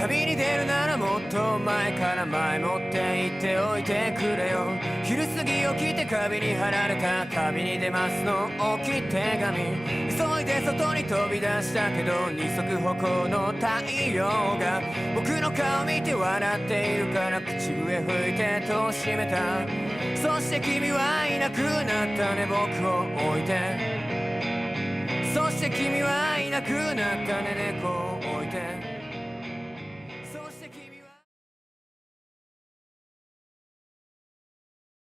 旅に出るならもっと前から前もって言っておいてくれよ。昼過ぎ起きて壁に貼られた旅に出ますの大きい手紙、急いで外に飛び出したけど二足歩行の太陽が僕の顔見て笑っているから口笛吹いて戸を閉めた。そして君はいなくなったね、僕を置いて。そして君はいなくなったね、猫を置いて。